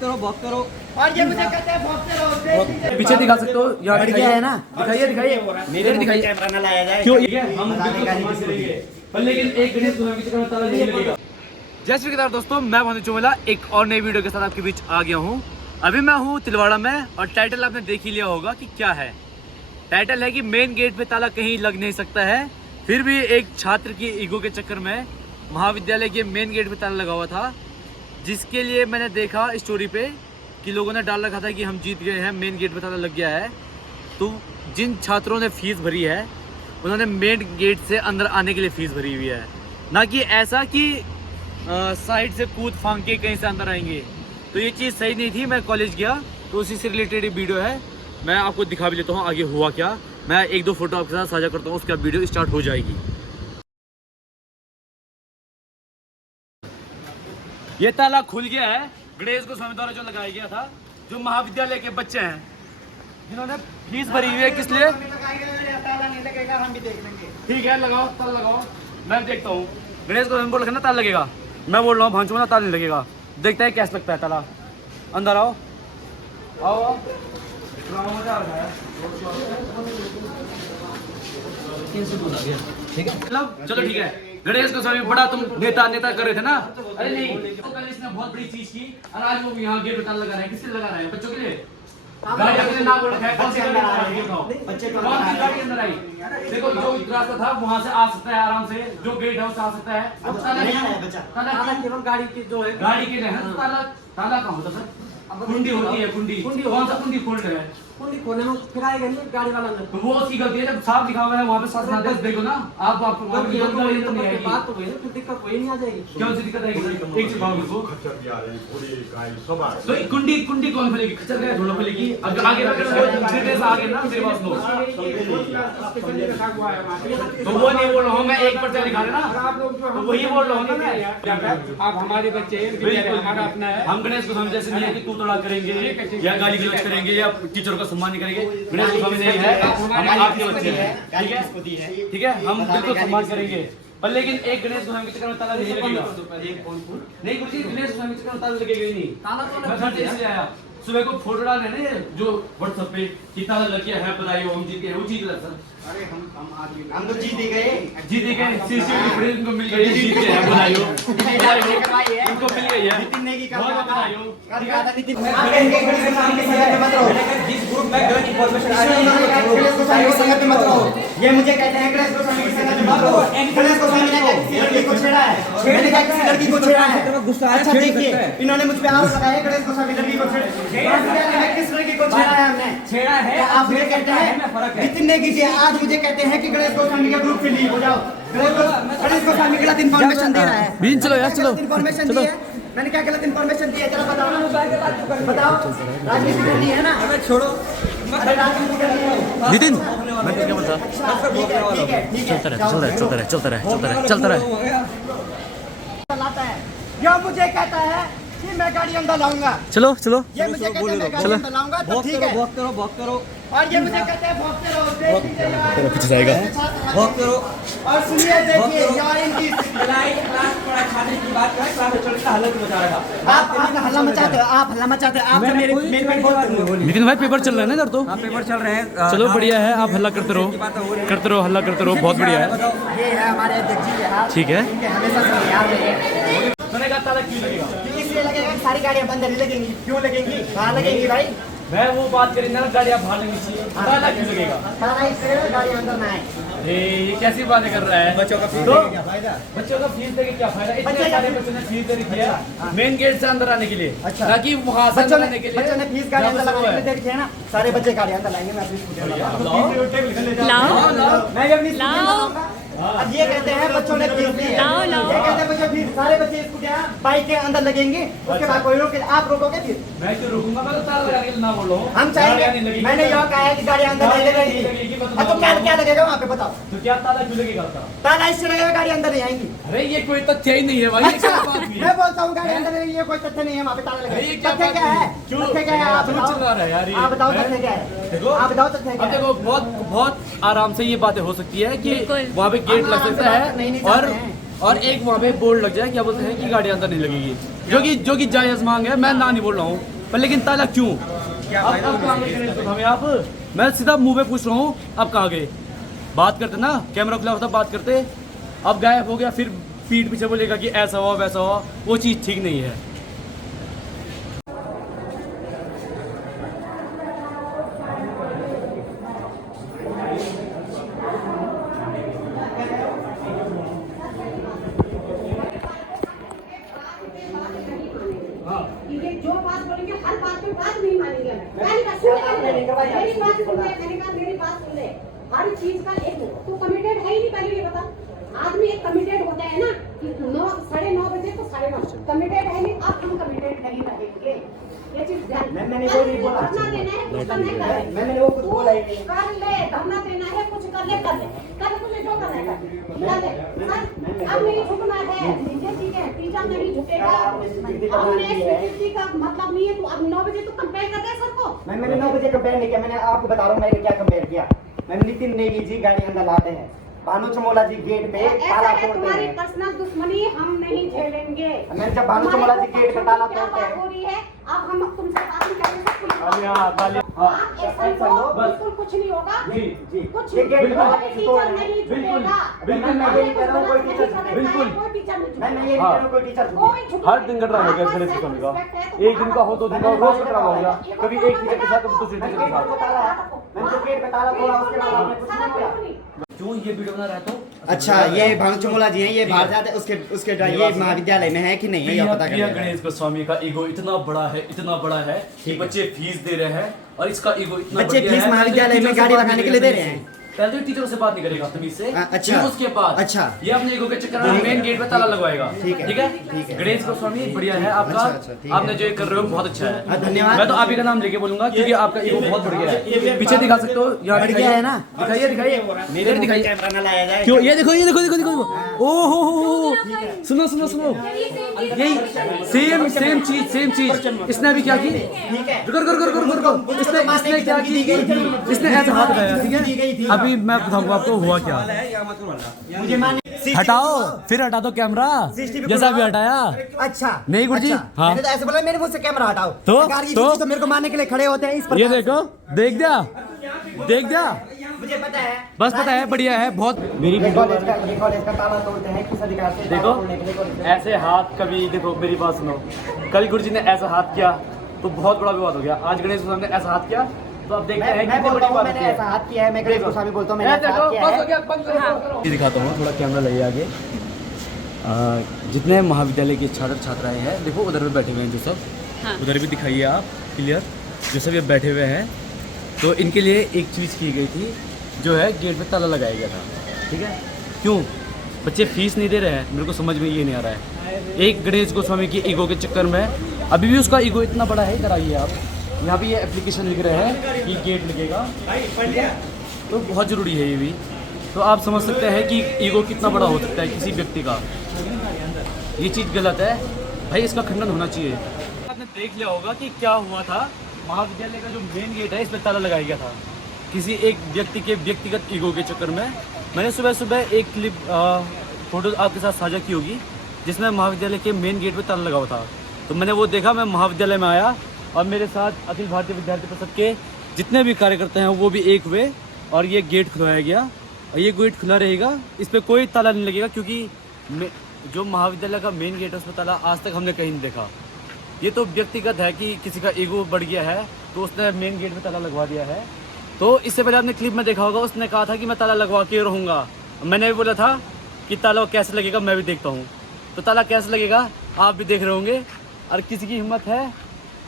करो और ये मुझे कहते हैं भौंकते रहो। पीछे दिखा सकते हो, यहाँ दिखाइए है ना, दिखाइए दिखाइए मेरे दिखाइए कैमरा ना लाया जाए क्यों? हम पर लेकिन एक गणेश की चक्कर में ताला नहीं लगेगा। जय श्री कृष्ण दोस्तों, मैं भानु चोमेला एक और नई वीडियो के साथ आपके बीच आ गया हूँ। अभी मैं हूँ तिलवाड़ा में और टाइटल आपने देख ही लिया होगा कि क्या है। टाइटल है कि मेन गेट पे ताला कहीं लग नहीं सकता है। फिर भी एक छात्र की ईगो के चक्कर में महाविद्यालय के मेन गेट पे ताला लगा हुआ था, जिसके लिए मैंने देखा स्टोरी पे कि लोगों ने डाल रखा था कि हम जीत गए हैं, मेन गेट पे ताला लग गया है। तो जिन छात्रों ने फीस भरी है उन्होंने मेन गेट से अंदर आने के लिए फीस भरी हुई है, ना कि ऐसा कि साइड से कूद फांग के कहीं से अंदर आएंगे। तो ये चीज़ सही नहीं थी। मैं कॉलेज गया तो उसी से रिलेटेड वीडियो है, मैं आपको दिखा भी लेता हूँ आगे हुआ क्या। मैं एक दो फोटो आपके साथ साझा करता हूँ, उसके बाद वीडियो स्टार्ट हो जाएगी। ये ताला खुल गया है गणेश गोस्वामी द्वारा जो लगाया गया था। जो महाविद्यालय के बच्चे हैं जिन्होंने फीस भरी हुई है, किस लिए? ताला नहीं लगेगा, हम भी देख लेंगे। ठीक है, लगाओ ताला लगाओ, मैं देखता हूँ। गणेश गोस्वामी बोल रहे ना ताला लगेगा, मैं बोल रहा हूँ भांचू ना ताला नहीं लगेगा। देखते हैं कैसा लगता है ताला। अंदर आओ आओ आओ। ठीक है चलो ठीक है। गणेश गोस्वामी बड़ा तुम नेता कर रहे थे ना? अरे नहीं, तो कल इसने बहुत बड़ी चीज की और आज वो यहाँ गेट पे ताला लगा रहे हैं। किससे लगा रहे हैं? बच्चों के लिए। गाड़ी के लिए ना बोल रखा है। कौन सी गाड़ी अंदर आई? देखो जो रास्ता था वहाँ से आ सकता है आराम से, जो गेट है उससे आ सकता है। ताला केवल गाड़ी की जो है, गाड़ी के लिए है। ताला कहाँ होता सर? कुंडी होती है, कुंडी। कौन सा कुंडी खोल रहे हैं? कुंडी खोलने में फिर आएगा नहीं गाड़ी वाला अंदर। तो वो उसकी गलती है। जब साफ लिखा हुआ है वहाँ पे 7 देखो ना आप बात तो वही ना, फिर दिक्कत वही नहीं आ जाएगी। क्यों सी दिक्कत आएगी? एक चीज बताओ मुझको, तो कुंडी कौन खोलेगी? खच्चर गया ढोलो खोलेगी। आगे आगे ना मेरे पास लो। तो वो नहीं बोल रहा हूँ मैं, एक पर्चा लिखा रहे ना, तो वही बोल रहा हूँ ना मैं। आप हमारे बच्चे हमारा अपना है। हम गणेश गोस्वामी जैसे नहीं है कि तू तोड़ा करेंगे या गाली गलौज करेंगे या टीचर का सम्मान नहीं करेंगे। गणेश गोस्वामी नहीं है, हम आपके बच्चे हैं। ठीक है ठीक है, हम बिल्कुल सम्मान करेंगे। पर लेकिन एक गणेश गोस्वामी के चक्कर में ताला नहीं लगेगा। नहीं गुरुजी, गणेश गोस्वामी के चक्कर में ताला लगेगा ही नहीं। ताला तो मैं घर से इसलिए आया, सुबह को फोटो डाल रहे हैं जो व्हाट्सएप पे कि ताला लग गया है, बताइए हम जीते हैं। वो जीत रहा सर। अरे हम तो जीत ही गए। सीसीटीवी फुटेज उनको मिल गई है, जीते हैं बनाइयो उनको मिल गई है। नितिन ने की बहुत बनाइयो। नितिन जिस ग्रुप में गलत इंफॉर्मेशन आ रही है गणेश गोस्वामी की संगत में मत रहो। ये मुझे कहते हैं गणेश गोस्वामी की संगत में मत रहो। गणेश गोस्वामी ने किसी लड़की को छेड़ा है, मैंने कहा किसी लड़की को छेड़ा है। अच्छा देखिए, इन्होंने मुझ पे आरोप लगाया गणेश गोस्वामी लड़की को छेड़ा। किस लड़की को छेड़ा है? हमने छेड़ा है। आप मुझे कहते हैं नितिन ने कीजिए, आज मुझे कहते हैं कि गणेश गोस्वामी के ग्रुप से लीव हो जाओ। गणेश गोस्वामी गलत इन्फॉर्मेशन दे रहा है। बीन चलो यार, चलो इन्फॉर्मेशन दी है। मैंने क्या गलत इन्फॉर्मेशन दी है? चलो बताओ ना, बताओ। राजनीति करनी है ना, हमें छोड़ो। अरे राजनीति करनी है नितिन, मैं क्या बोलता? चलता रहे। लाता है या मुझे कहता है कि मैं गाड़ी अंदर लाऊंगा। चलो ये मुझे कहते हैं मैं गाड़ी अंदर लाऊंगा, तो ठीक है। वॉक करो। और ये मुझे कहते हैं भौंकते रहो। पीछे जाएगा। वॉक करो। और सुनिए, देखिए यार इनकी छात्र की बात करें, क्लास में चल के हल्ला मचा रहा था। आप हल्ला मचाते हो, आप हल्ला मचाते हो। आप मेरे नितिन भाई पेपर चल रहा है ना इधर? तो पेपर चल रहे हैं। चलो बढ़िया है, आप हल्ला करते रहो, हल्ला करते रहो, बहुत बढ़िया है। ये है हमारे अध्यक्ष जी यहाँ, ठीक है। इनके हमेशा से याद रहे। ताला क्यों लगेगा? इसलिए लगेगा कि सारी गाड़ियाँ बंद नहीं लगेंगी। क्यों लगेंगी? कहाँ लगेंगी भाई? मैं वो बात करी ना, गाड़ियाँ बाहर लगनी चाहिए। ताला क्यों लगेगा? ताला इसलिए गाड़ियाँ अंदर ना आए। ये कैसी बातें कर रहा है? बच्चों का फीस देके क्या फायदा? बच्चों का फीस देके क्या फायदा? इतने सारे बच्चों ने फीस दे रखी है मेन गेट से अंदर आने के लिए, ना कि वहाँ से अंदर आने के लिए। बच्चों ने फीस गाड़ी अंदर लगाने के लिए देखिए ना, सारे बच्चे गाड़ी अंदर लाएंगे। मैं अपनी स्कूटी मैं अपनी स्कूटी। अब ये कहते हैं बच्चों ने फीस दी है, ये कहते हैं बच्चों फीस, सारे बच्चे स्कूटियाँ बाइक के अंदर लगेंगे। उसके बाद कोई रोके? आप रोकोगे फिर? मैं क्यों रुकूंगा? मैं तो ताला लगा के ना बोल रहा हूँ। हम चाहेंगे, मैंने यह कहा है कि गाड़ी अंदर नहीं लगेगी। तो क्या लगेगा वहाँ पे बताओ? तो क्या ताला क्यों लगेगा? ताला इससे लगेगा गाड़ी अंदर नहीं आएंगी। अरे ये कोई तथ्य ही नहीं है भाई। अच्छा, मैं बोलता हूँ गाड़ी अंदर नहीं, ये कोई तथ्य नहीं है। वहाँ पे ताला लगेगा। तथ्य क्या है? तथ्य क्या है? आप बताओ तथ्य क्या है? आप बताओ तथ्य क्या है? देखो बहुत आराम से ये बातें हो सकती है कि वहाँ पे गेट लग सकता है और एक वहाँ पे बोर्ड लग जाए, क्या बोलते हैं कि गाड़ी अंदर नहीं लगेगी। जो कि जायज़ मांग है, मैं ना नहीं बोल रहा हूँ, पर लेकिन ताला क्यों? अब कहाँ गए गणेश गोस्वामी आप? मैं सीधा मुंह पे पूछ रहा हूँ, अब कहाँ गए? बात करते ना, कैमरा खुला होता बात करते, अब गायब हो गया, फिर पीठ पीछे बोलेगा कि ऐसा हुआ वैसा हुआ, वो चीज़ ठीक नहीं है। ये जो बात बोलेंगे हर बात पे बात नहीं मानेंगे। मैंने कहा सुन ले, मेरी बात सुन ले, मैंने कहा मेरी बात सुन ले। हर चीज का एक तो कमिटेड है ही नहीं, पहले ये बता। आदमी एक कमिटेड होता है ना कि 9 साढ़े 9 बजे तो 9:30 कमिटेड है नहीं। अब हम कमिटेड नहीं रहेंगे, ये चीज ध्यान। मैंने वो नहीं बोला, धरना देना है कुछ करने का है, मैंने वो कुछ बोला ही नहीं। कर ले, धरना देना है कुछ कर ले, कर ले तुझे जो करना है कर ले। अब नहीं झुकना है, ठीक है, टीचर नहीं झुकेगा। हमने स्वीकृति का मतलब नहीं है, तो अब 9 बजे तो कंपेयर कर रहे हैं सबको। मैंने 9 बजे कंपेयर नहीं किया, मैंने आपको बता रहा हूँ मैंने क्या कंपेयर किया। मैंने नितिन नेगी जी गाड़ी अंदर लाते हैं, भानु चमोला जी गेट पे ऐसा ताला है तोड़ते तुम्हारी हैं। पर्सनल दुश्मनी हम नहीं झेलेंगे। मैंने जब भानु चमोला जी गेट पे ताला क्या तोड़ते बात हैं। हो रही है? अब हम तुमसे बात नहीं करेंगे, सब कुछ हाँ, आप ऐसा लो, बिल्कुल कुछ नहीं होगा। जी जी कुछ ये गेट बिल्कुल, पे टीचर नहीं झुकेगा। बिल्कुल, मैं ये नहीं कह रहा हूँ कोई टीचर झुकेगा। बिल्कुल। कोई टीचर नहीं मैं ये नहीं झुकेगा। कह रहा हूँ कोई टीचर झुकेगा। कोई झुकेगा। हर दिन घटना होगा आपका गणेश self गोस्वामी का, respect है तो एक दिन का हो, 2 दिन का हो, रोज का ड्रामा होगा, कभी एक टीचर के साथ, कभी दूसरे टीचर के साथ। मैंने जो गेट पे ताला तोड़ा उसके बाद आपने कुछ नहीं किया। क्यों ये वीडियो बना रहा है तो? अच्छा, ये भानु चमोला जी हैं, ये बाहर जाते हैं, उसके ये महाविद्यालय में है कि नहीं है ये पता प्रिया करें। गणेश गोस्वामी का ईगो इतना बड़ा है, इतना बड़ा है कि बच्चे फीस दे रहे हैं और इसका ईगो इतना बच्चे बढ़ गया फीस है, महाविद्यालय में टीचर से गाड़ी बात लगाने नहीं के लिए दे करेगा रहे हैं। पहले तो टीचरों से बात नहीं करेगा तमीज से, अच्छा, फिर उसके बाद अच्छा। ये अपने ईगो के चक्कर में मेन गेट पे ताला लगवाएगा। ठीक है, ठीक है, ठीक है। गणेश गोस्वामी बढ़िया है आपका, अच्छा, ठीक है। आपने जो ये कर रहे हो बहुत अच्छा है। हाँ, धन्यवाद। मैं तो आप ही का नाम लेके बोलूंगा क्योंकि आपका ईगो बहुत बढ़ गया है। पीछे दिखा सकते हो, यहाँ बढ़ गया है ना? दिखाइए दिखाइए, मेरे दिखाइए। कैमरा ना लाया जाए। क्यों? ये देखो ये देखो देखो देखो, ओ हो, सुनो सुनो सुनो, यही सेम चीज इसने अभी क्या की? रुको, इसने क्या की? इसने ऐसा हाथ लगाया, ठीक है। अभी मैं बताऊंगा आपको हुआ क्या। मुझे मान हटाओ, फिर हटा दो कैमरा, जैसा भी हटाया। अच्छा नहीं गुरुजी, अच्छा। हाँ। मैंने तो ऐसे बोला मेरे मुंह से कैमरा हटाओ। तो? अगर ये तो? तो मेरे को मारने के लिए खड़े होते हैं इस पर। ये देखो, देख दिया मुझे पता है, बस पता है, बढ़िया है बहुत। मेरी ये कॉलेज का ताला तोड़ते हैं किस अधिकार से? देखो ताला तोड़ने के लिए कॉलेज में। ऐसे हाथ कभी, देखो मेरी बात सुनो, कल गुरुजी ने ऐसा हाथ किया तो बहुत बड़ा विवाद हो गया। आज गणेश गोस्वामी ने ऐसा हाथ किया तो अब देखते हैं मैं कितनी बोलता बड़ी हूँ बात मैंने होती है। ऐसा हाथ किया है, मैं गणेश गोस्वामी बोलता हूँ मैंने ये ऐसा देखो, हाथ किया बस हो है। गया, बंद करो। ये दिखाता हूँ, थोड़ा कैमरा लगे आगे। जितने महाविद्यालय के छात्र छात्राएं हैं, देखो उधर भी बैठे हुए हैं जो सब, उधर भी दिखाइए आप क्लियर, जो सब ये बैठे हुए हैं। तो इनके लिए एक चीज़ की गई थी, जो है गेट पे ताला लगाया गया था। ठीक है, क्यों? बच्चे फीस नहीं दे रहे हैं, मेरे को समझ में ये नहीं आ रहा है। एक गणेश गोस्वामी की ईगो के चक्कर में अभी भी उसका ईगो इतना बड़ा है। इधर आइए आप, यहाँ पे ये एप्लीकेशन लिख रहे हैं कि गेट लगेगा, ठीक है? तो बहुत ज़रूरी है ये भी। तो आप समझ सकते हैं कि ईगो कितना बड़ा हो सकता है किसी व्यक्ति का। ये चीज़ गलत है भाई, इसका खंडन होना चाहिए। आपने देख लिया होगा कि क्या हुआ था। महाविद्यालय का जो मेन गेट है, इस पर ताला लगाया गया था किसी एक व्यक्ति के व्यक्तिगत ईगो के चक्कर में। मैंने सुबह एक क्लिप फोटो आपके साथ साझा की होगी, जिसमें महाविद्यालय के मेन गेट पे ताला लगा हुआ था। तो मैंने वो देखा, मैं महाविद्यालय में आया और मेरे साथ अखिल भारतीय विद्यार्थी परिषद के जितने भी कार्यकर्ता हैं वो भी एक हुए और ये गेट खुलवाया गया। और ये गेट खुला रहेगा, इस पर कोई ताला नहीं लगेगा, क्योंकि जो महाविद्यालय का मेन गेट है उस पर ताला आज तक हमने कहीं नहीं देखा। ये तो व्यक्तिगत है कि किसी का ईगो बढ़ गया है तो उसने मेन गेट पे ताला लगवा दिया है। तो इससे पहले आपने क्लिप में देखा होगा, उसने कहा था कि मैं ताला लगवा के रहूँगा। मैंने भी बोला था कि ताला कैसे लगेगा मैं भी देखता हूँ। तो ताला कैसे लगेगा आप भी देख रहे होंगे। और किसी की हिम्मत है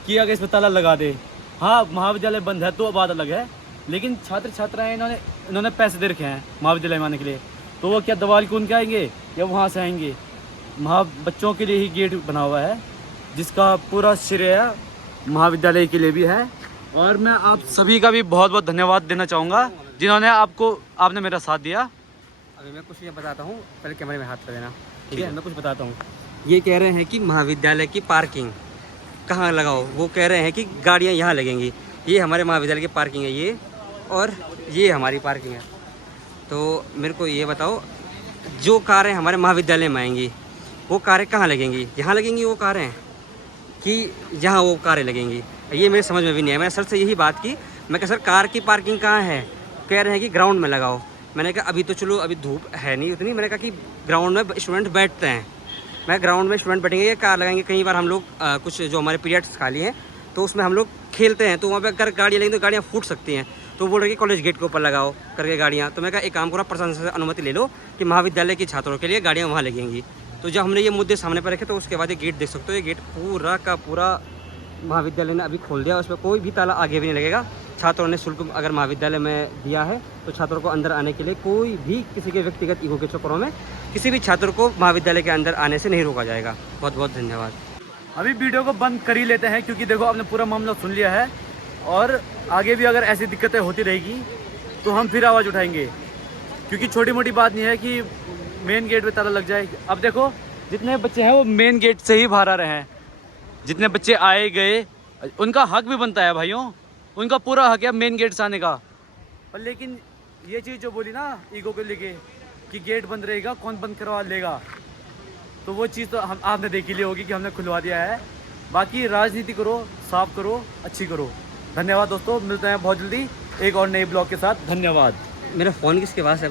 कि अगर इस पर ताला लगा दे। हाँ, महाविद्यालय बंद है तो बात अलग है, लेकिन छात्र छात्राएँ इन्होंने पैसे दे रखे हैं महाविद्यालय में आने के लिए। तो वो क्या दवाल कूद के आएंगे या वहाँ से आएंगे? बच्चों के लिए ही गेट बना हुआ है, जिसका पूरा श्रेय महाविद्यालय के लिए भी है। और मैं आप सभी का भी बहुत बहुत धन्यवाद देना चाहूँगा जिन्होंने आपने मेरा साथ दिया। अभी मैं कुछ ये बताता हूँ, पहले कैमरे में हाथ कर देना। ठीक है, मैं कुछ बताता हूँ। ये कह रहे हैं कि महाविद्यालय की पार्किंग कहाँ लगाओ, वो कह रहे हैं कि गाड़ियाँ यहाँ लगेंगी। ये हमारे महाविद्यालय की पार्किंग है ये, और ये हमारी पार्किंग है। तो मेरे को ये बताओ, जो कारें हमारे महाविद्यालय में आएंगी वो कारें कहाँ लगेंगी? यहाँ लगेंगी वो कारें? कि यहाँ वो कारें लगेंगी। ये मेरे समझ में भी नहीं है। मैंने सर से यही बात की, मैं कहा सर कार की पार्किंग कहाँ है? कह रहे हैं कि ग्राउंड में लगाओ। मैंने कहा अभी तो चलो अभी धूप है नहीं उतनी, मैंने कहा कि ग्राउंड में स्टूडेंट बैठते हैं, मैं ग्राउंड में स्टूडेंट बैठेंगे या कार लगाएंगे। कई बार हम लोग कुछ जो हमारे पीरियड्स खाली हैं तो उसमें हम लोग खेलते हैं, तो वहाँ पे अगर गाड़ियाँ लगेंगी तो गाड़ियाँ फूट सकती हैं। तो बोल रहे कि कॉलेज गेट के ऊपर लगाओ करके गाड़ियाँ। तो मैं कहा एक काम करो, प्रशासन से अनुमति ले लो कि महाविद्यालय के छात्रों के लिए गाड़ियाँ वहाँ लगेंगी। तो जब हमने ये मुद्दे सामने पर रखे तो उसके बाद ये गेट देख सकते हो, ये गेट पूरा का पूरा महाविद्यालय ने अभी खोल दिया, उस पर कोई भी ताला आगे भी नहीं लगेगा। छात्रों ने शुल्क अगर महाविद्यालय में दिया है तो छात्रों को अंदर आने के लिए कोई भी किसी के व्यक्तिगत ईगो के चक्करों में किसी भी छात्र को महाविद्यालय के अंदर आने से नहीं रोका जाएगा। बहुत बहुत धन्यवाद। अभी वीडियो को बंद कर ही लेते हैं, क्योंकि देखो आपने पूरा मामला सुन लिया है और आगे भी अगर ऐसी दिक्कतें होती रहेगी तो हम फिर आवाज़ उठाएंगे, क्योंकि छोटी मोटी बात नहीं है कि मेन गेट पे ताला लग जाए। अब देखो जितने बच्चे हैं वो मेन गेट से ही बाहर आ रहे हैं, जितने बच्चे आए गए उनका हक भी बनता है भाइयों, उनका पूरा हक है मेन गेट से आने का। पर लेकिन ये चीज़ जो बोली ना ईगो को लेके कि गेट बंद रहेगा, कौन बंद करवा लेगा, तो वो चीज़ तो हम आपने देखी ली होगी कि हमने खुलवा दिया है। बाकी राजनीति करो, साफ करो, अच्छी करो। धन्यवाद दोस्तों, मिलते हैं बहुत जल्दी एक और नए ब्लॉग के साथ। धन्यवाद। मेरा फ़ोन किसके पास है?